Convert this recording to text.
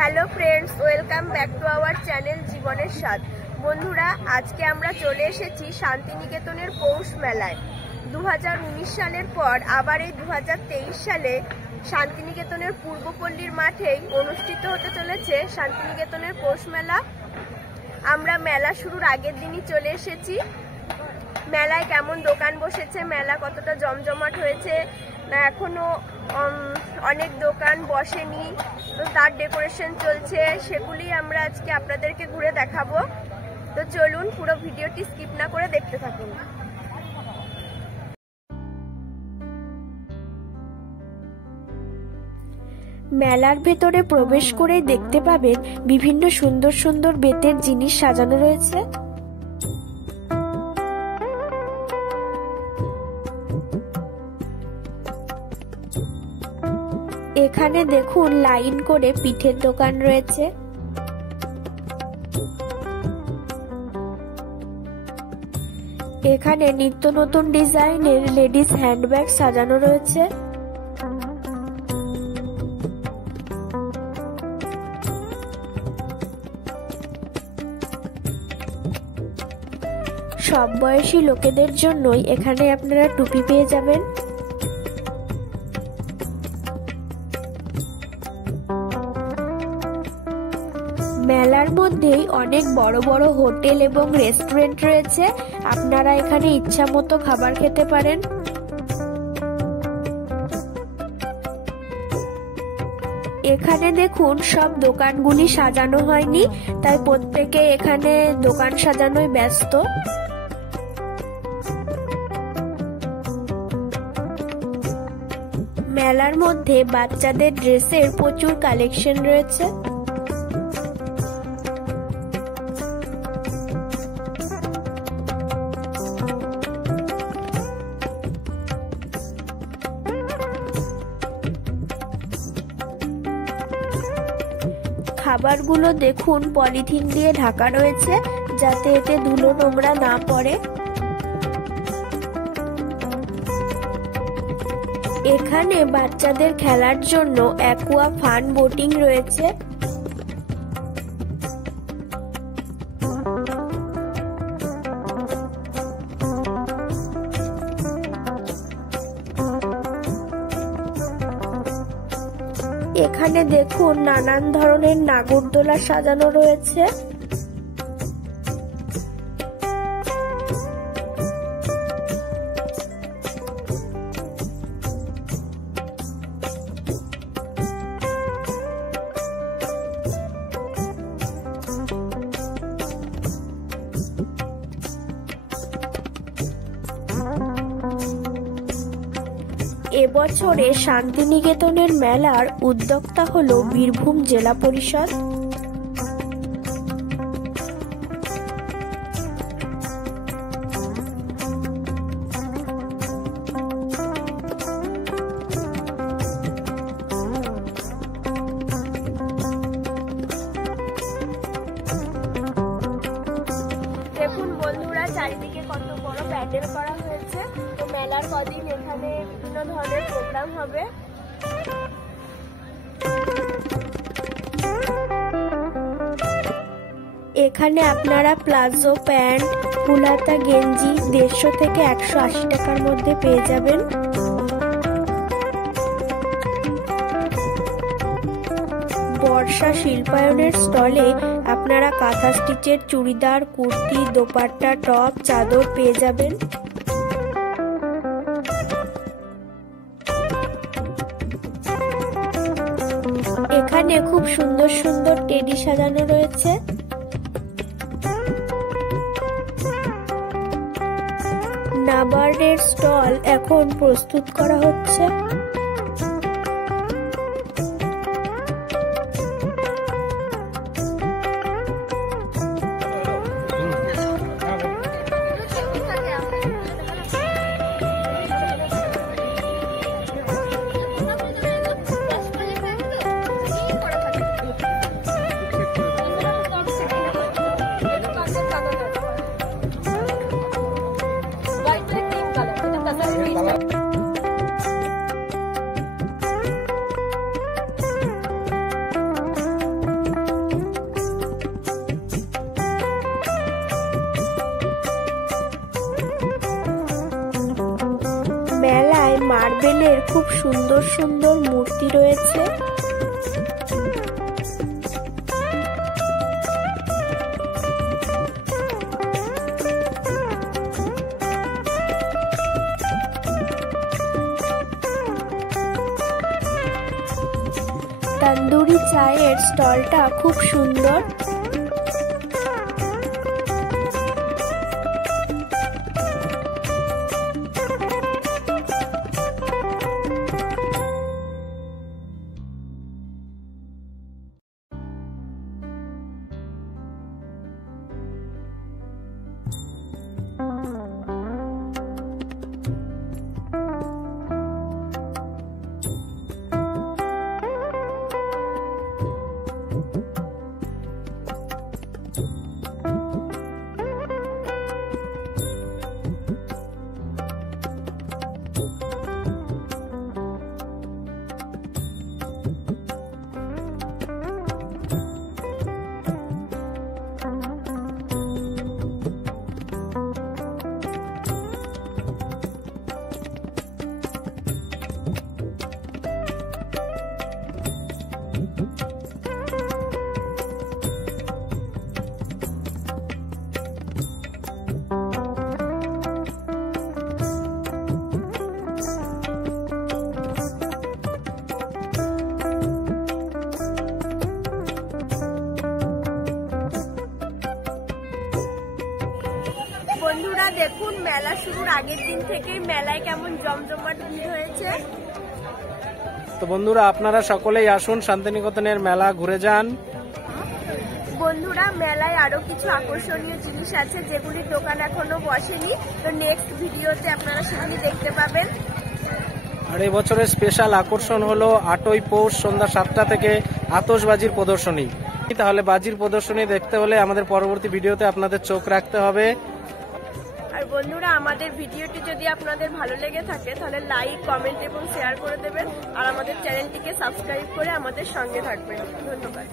Hello friends, welcome back to our channel জীবনের স্বাদ। বন্ধুরা, আজকে আমরা চলে এসেছি শান্তিনিকেতনের পৌষ মেলায়। 2019 সালের পর আবার এই 2023 সালে শান্তিনিকেতনের পূর্বপল্লীর মাঠেই অনুষ্ঠিত হতে চলেছে শান্তিনিকেতনের পৌষ মেলা। আমরা মেলা শুরুর আগের দিনই চলে এসেছি। মেলায় কেমন দোকান বসেছে, মেলা কতটা জমজমাট হয়েছে, এখনো অনেক দোকান বসেনি, তো তার ডেকোরেশন চলছে, সেগুলি আমরা আজকে আপনাদেরকে ঘুরে দেখাবো। তো চলুন পুরো ভিডিওটি স্কিপ না করে দেখতে থাকুন। মেলার ভেতরে প্রবেশ করেই দেখতে পাবেন বিভিন্ন সুন্দর সুন্দর বেতের জিনিস সাজানো রয়েছে। এখানে দেখুন লাইন করে পিঠের দোকান রয়েছে। এখানে নিত্য নতুন ডিজাইনের লেডিস হ্যান্ডব্যাগ সাজানো রয়েছে। সব বয়সী লোকেদের জন্যই এখানে আপনারা টুপি পেয়ে যাবেন। মেলার মধ্যেই অনেক বড় বড় হোটেল এবং রেস্টুরেন্ট রয়েছে, আপনারা এখানে ইচ্ছা মতো খাবার খেতে পারেন। এখানে দেখুন সব দোকানগুলি সাজানো হয়নি, তাই প্রত্যেকে এখানে দোকান সাজানোয় ব্যস্ত। মেলার মধ্যে বাচ্চাদের ড্রেসের প্রচুর কালেকশন রয়েছে। খাবারগুলো দেখুন পলিথিন দিয়ে ঢাকা রয়েছে, যাতে এতে ধুলো নোংরা না পড়ে। এখানে বাচ্চাদের খেলার জন্য অ্যাকুয়া ফান বোটিং রয়েছে। এখানে দেখুন নানান ধরনের নাগরদোলা সাজানো রয়েছে। এবছরে শান্তিনিকেতনের মেলার উদ্যোক্তা হলো বীরভূম জেলা পরিষদ। দেখুন বন্ধুরা, চারিদিকে কত বড় প্যান্ডেল করা হয়েছে। তো মেলার কদিন এখানে বিভিন্ন ধরনের প্রোগ্রাম হবে। এখানে আপনারা প্লাজো প্যান্ট, ফুলহাতা গেঞ্জি 150 থেকে 180 টাকার মধ্যে পেয়ে যাবেন। বর্ষা শিল্পায়নের স্টলে আপনারা কাঁথা স্টিচের চুড়িদার, কুর্তি, দোপাট্টা, টপ, চাদর পেয়ে যাবেন। এখানে খুব সুন্দর সুন্দর টেডি সাজানো রয়েছে। নাবার্ডের স্টল এখন প্রস্তুত করা হচ্ছে। মার্বেলের খুব সুন্দর সুন্দর মূর্তি রয়েছে। তন্দুরি চায়ের স্টলটা খুব সুন্দর। বন্ধুরা দেখুন, মেলা শুরুর আগের দিন থেকেই মেলায় কেমন জমজমাট ভিড় হয়েছে। তো বন্ধুরা, আপনারা সকলেই আসুন, শান্তিনিকেতনের মেলা ঘুরে যান। বন্ধুরা, মেলায় আরো কিছু আকর্ষণীয় জিনিস আছে যেগুলির দোকান এখনো বসেনি। তো নেক্সট ভিডিওতে আপনারা সেগুলি দেখতে পাবেন। আর এই বছরের স্পেশাল আকর্ষণ হলো 8ই পৌষ সন্ধ্যা 7টা থেকে আতশবাজির প্রদর্শনী। তাহলে বাজির প্রদর্শনী দেখতে হলে আমাদের পরবর্তী ভিডিওতে আপনাদের চোখ রাখতে হবে। আর বন্ধুরা, আমাদের ভিডিওটি যদি আপনাদের ভালো লেগে থাকে তাহলে লাইক, কমেন্ট এবং শেয়ার করে দেবেন। আর আমাদের চ্যানেলটিকে সাবস্ক্রাইব করে আমাদের সঙ্গে থাকবেন। ধন্যবাদ।